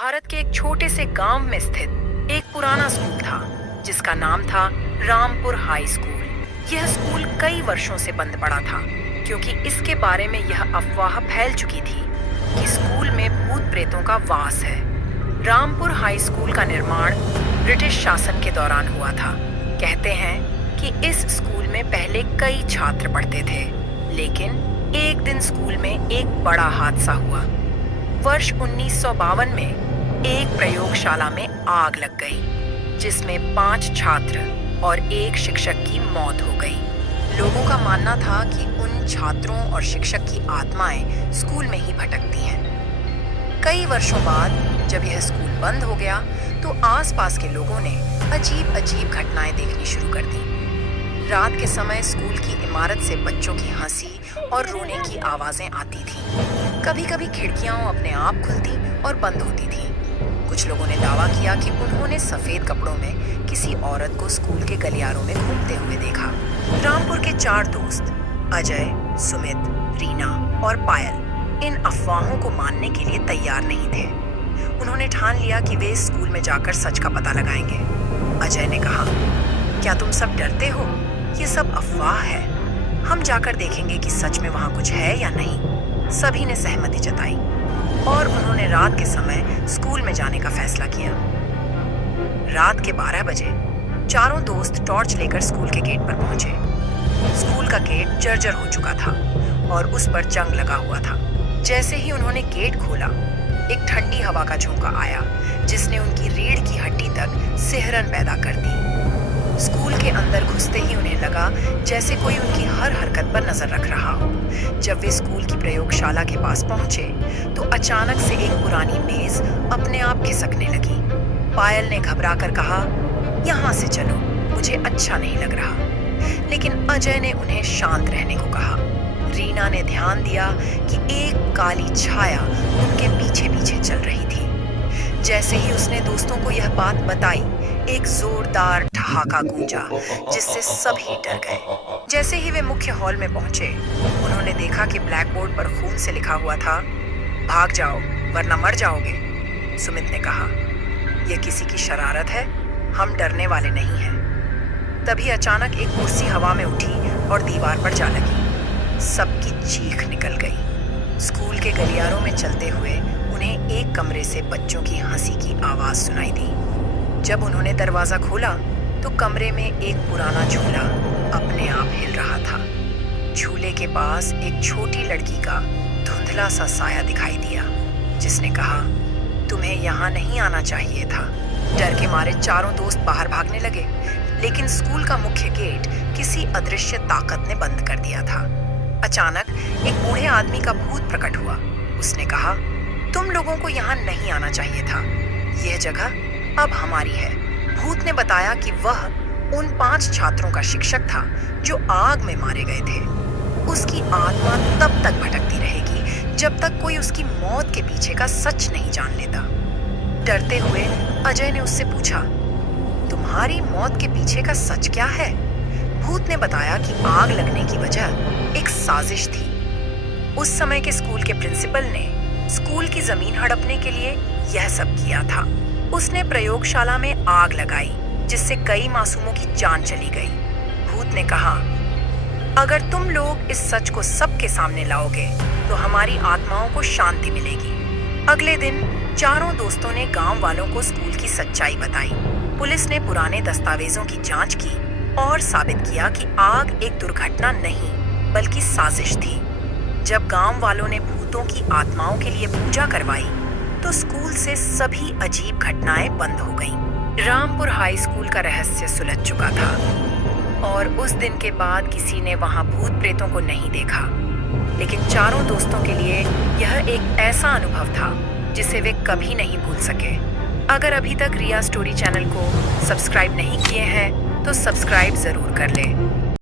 भारत के एक छोटे से गांव में स्थित एक पुराना स्कूल था जिसका नाम था रामपुर हाई स्कूल। यह स्कूल कई वर्षों से बंद पड़ा था क्योंकि इसके बारे में यह अफवाह फैल चुकी थी कि स्कूल में भूत प्रेतों का वास है। रामपुर हाई स्कूल का निर्माण ब्रिटिश शासन के दौरान हुआ था। कहते हैं कि इस स्कूल में पहले कई छात्र पढ़ते थे, लेकिन एक दिन स्कूल में एक बड़ा हादसा हुआ। वर्ष 1952 में एक प्रयोगशाला में आग लग गई, जिसमें 5 छात्र और एक शिक्षक की मौत हो गई। लोगों का मानना था कि उन छात्रों और शिक्षक की आत्माएं स्कूल में ही भटकती हैं। कई वर्षों बाद जब यह स्कूल बंद हो गया तो आसपास के लोगों ने अजीब अजीब घटनाएं देखनी शुरू कर दी। रात के समय स्कूल की इमारत से बच्चों की हंसी और रोने की आवाजें आती थीं। कभी-कभी खिड़कियां अपने आप खुलती और बंद होती थीं। कुछ लोगों ने दावा किया कि उन्होंने सफेद कपड़ों में किसी औरत को स्कूल के गलियारों में घूमते हुए देखा। रामपुर के 4 दोस्त अजय, सुमित, रीना और पायल इन अफवाहों को मानने के लिए तैयार नहीं थे। उन्होंने ठान लिया कि वे स्कूल में जाकर सच का पता लगाएंगे। अजय ने कहा, क्या तुम सब डरते हो? ये सब अफवाह है। हम जाकर देखेंगे कि सच में वहाँ कुछ है या नहीं। सभी ने सहमति जताई और उन्होंने रात के समय स्कूल में जाने का फैसला किया। रात के 12 बजे चारों दोस्त टॉर्च लेकर स्कूल के गेट पर पहुंचे। स्कूल का गेट जर्जर हो चुका था और उस पर जंग लगा हुआ था। जैसे ही उन्होंने गेट खोला, एक ठंडी हवा का झोंका आया जिसने उनकी रीढ़ की हड्डी तक सिहरन पैदा कर दी। स्कूल के अंदर घुसते ही उन्हें लगा जैसे कोई उनकी हर हरकत पर नजर रख रहा हो। जब वे स्कूल की प्रयोगशाला के पास पहुंचे तो अचानक से एक पुरानी मेज अपने आप खिसकने लगी। पायल ने घबराकर कहा, यहाँ से चलो, मुझे अच्छा नहीं लग रहा। लेकिन अजय ने उन्हें शांत रहने को कहा। रीना ने ध्यान दिया कि एक काली छाया उनके पीछे पीछे चल रही थी। जैसे ही उसने दोस्तों को यह बात बताई, एक जोरदार ठहाका गूंजा जिससे सभी डर गए। जैसे ही वे मुख्य हॉल में पहुंचे, उन्होंने देखा कि ब्लैक बोर्ड पर खून से लिखा हुआ था, भाग जाओ वरना मर जाओगे। सुमित ने कहा, यह किसी की शरारत है, हम डरने वाले नहीं हैं। तभी अचानक एक कुर्सी हवा में उठी और दीवार पर जा लगी। सबकी चीख निकल गई। स्कूल के गलियारों में चलते हुए उन्हें एक कमरे से बच्चों की हंसी की आवाज सुनाई दी। जब उन्होंने दरवाजा खोला तो कमरे में एक पुराना झूला अपने आप हिल रहा था। झूले के पास एक छोटी लड़की का धुंधला सा साया दिखाई दिया, जिसने कहा, तुम्हें यहाँ नहीं आना चाहिए था। डर के मारे चारों दोस्त बाहर भागने लगे, लेकिन स्कूल का मुख्य गेट किसी अदृश्य ताकत ने बंद कर दिया था। अचानक एक बूढ़े आदमी का भूत प्रकट हुआ। उसने कहा, तुम लोगों को यहाँ नहीं आना चाहिए था, यह जगह अब हमारी है। भूत ने बताया कि वह उन 5 छात्रों का शिक्षक था जो आग में मारे गए थे। उसकी आत्मा तब तक भटकती रहेगी जब तक कोई उसकी मौत के पीछे का सच नहीं जान लेता। डरते हुए अजय ने उससे पूछा, तुम्हारी मौत के पीछे का सच क्या है? भूत ने बताया कि आग लगने की वजह एक साजिश थी। उस समय के स्कूल के प्रिंसिपल ने स्कूल की जमीन हड़पने के लिए यह सब किया था। उसने प्रयोगशाला में आग लगाई जिससे कई मासूमों की जान चली गई। भूत ने कहा, अगर तुम लोग इस सच को सबके सामने लाओगे तो हमारी आत्माओं को शांति मिलेगी। अगले दिन चारों दोस्तों ने गांव वालों को स्कूल की सच्चाई बताई। पुलिस ने पुराने दस्तावेजों की जांच की और साबित किया कि आग एक दुर्घटना नहीं बल्कि साजिश थी। जब गांव वालों ने भूतों की आत्माओं के लिए पूजा करवाई तो स्कूल से सभी अजीब घटनाएं बंद हो गईं। रामपुर हाई स्कूल का रहस्य सुलझ चुका था और उस दिन के बाद किसी ने वहां भूत प्रेतों को नहीं देखा। लेकिन चारों दोस्तों के लिए यह एक ऐसा अनुभव था जिसे वे कभी नहीं भूल सके। अगर अभी तक रिया स्टोरी चैनल को सब्सक्राइब नहीं किए हैं तो सब्सक्राइब जरूर कर लें